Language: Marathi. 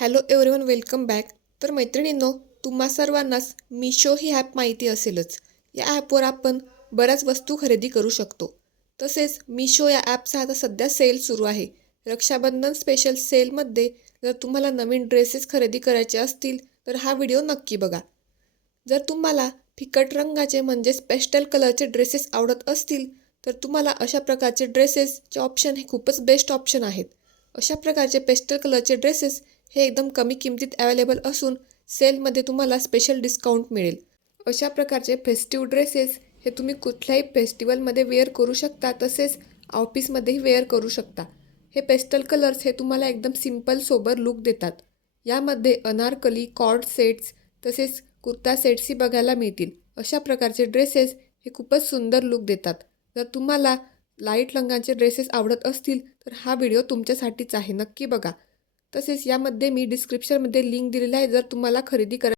Hello everyone, welcome back. तर मैत्रिणींनो, तुम्हा सर्वांनाच मिशो ही ॲप माहिती असेलच. या ॲपवर आपण बऱ्याच वस्तू खरेदी करू शकतो. तसेच मिशो या ॲपचा आता सध्या सेल सुरू आहे. रक्षाबंधन स्पेशल सेलमध्ये जर तुम्हाला नवीन ड्रेसेस खरेदी करायचे असतील तर हा व्हिडिओ नक्की बघा. जर तुम्हाला फिकट रंगाचे म्हणजेच पेस्टल कलरचे ड्रेसेस आवडत असतील तर तुम्हाला अशा प्रकारचे ड्रेसेसचे ऑप्शन हे खूपच बेस्ट ऑप्शन आहेत. अशा प्रकारचे पेस्टल कलरचे ड्रेसेस हे एकदम कमी किमतीत अवेलेबल असून सेलमध्ये तुम्हाला स्पेशल डिस्काउंट मिळेल. अशा प्रकारचे फेस्टिव्ह ड्रेसेस हे तुम्ही कुठल्याही फेस्टिवलमध्ये वेअर करू शकता, तसेच ऑफिसमध्येही वेअर करू शकता. हे पेस्टल कलर्स हे तुम्हाला एकदम सिंपल सोबर लुक देतात. यामध्ये अनारकली, कॉर्ड सेट्स तसेच कुर्ता सेट्सही बघायला मिळतील. अशा प्रकारचे ड्रेसेस हे खूपच सुंदर लुक देतात. जर तुम्हाला लाईट रंगाचे ड्रेसेस आवडत असतील तर हा व्हिडिओ तुमच्यासाठीच आहे, नक्की बघा. तसेच यामध्ये मी डिस्क्रिप्शनमध्ये लिंक दिलेली आहे, जर तुम्हाला खरेदी